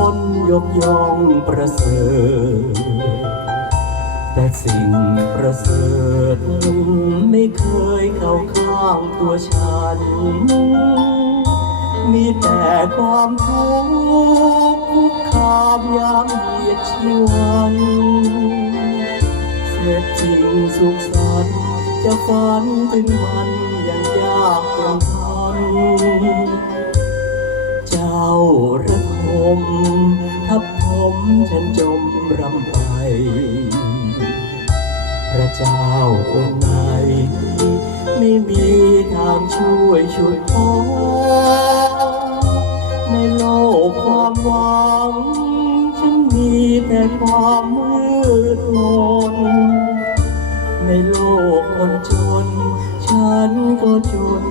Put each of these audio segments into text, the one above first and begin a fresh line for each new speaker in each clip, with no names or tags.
ที่ชนยกย่องประเสริฐ แต่สิ่งประเสริฐไม่เคยเข้าข้างตัวฉัน มีแต่ความทุกข์คุกคามยามเหยียดชีวันเสียจริงสุขสันต์จะฝันถึงมันอยังยากเย็นทันเจ้าระท มทับถมฉันจมรำไป พระเจ้าองค์ไหน ไม่มีทางช่วยช่วยพอในโลกความหวัง ฉันมีแต่ความมืดมนในโลกคนจน ฉันก็จน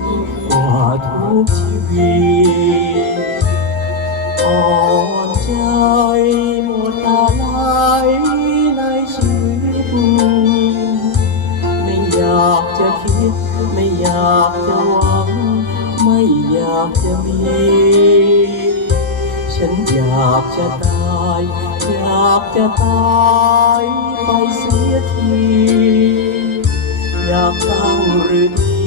กว่าทุกชีวิต อ่อนใจหมดอะไรในชีวิต ไม่อยากจะคิด ไม่อยากจะหวัง ไม่อยากจะมี ฉันอยากจะตาย อยากจะตายไปเสียที อยากตั้งหรือดี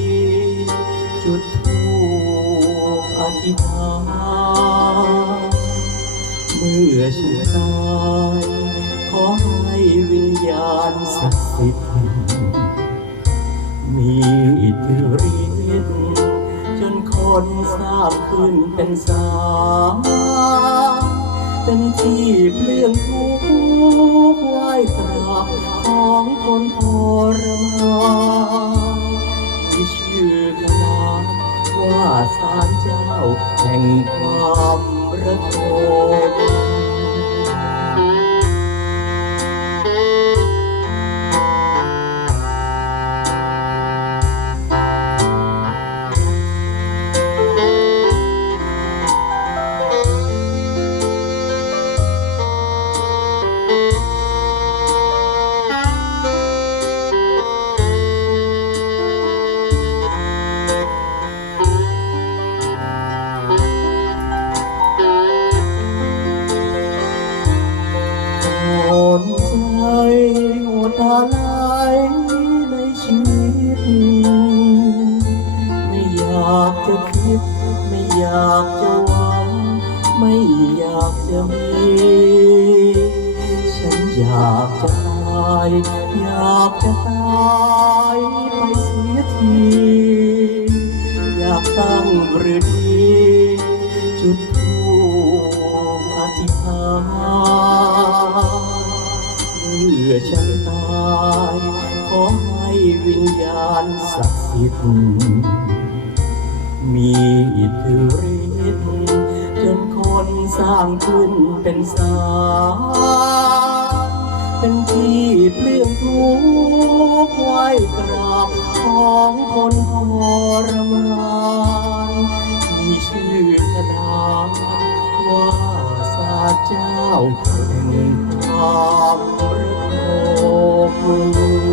จุดทูปอธิษฐาน มื่อฉันตายขอให้วิญญาณศักดิ์สิทธิ์มีอิทธิฤทธิ์จนคนสร้างขึ้นเป็นสามเป็นที่เปลี่ยงทุกไหว้ตราบของคนทรมานมีชื่อขนานว่าสารเจ้าแห่งความระทม ไม่อยากจะมี ฉันอยากจะตาย อยากจะตายไปเสียที อยากตั้งหรือดีจุดทูปอธิษฐานเมื่อฉันตายขอให้วิญญาณศักดิ์สิทธิ์มีอิทธิฤทธิ์จนคน สร้างขึ้นเป็นสารเป็นที่เปลี่ยนทุกไว้กราบของคนทรมานมีชื่อขนานว่าสาเจ้าแห่งความระทม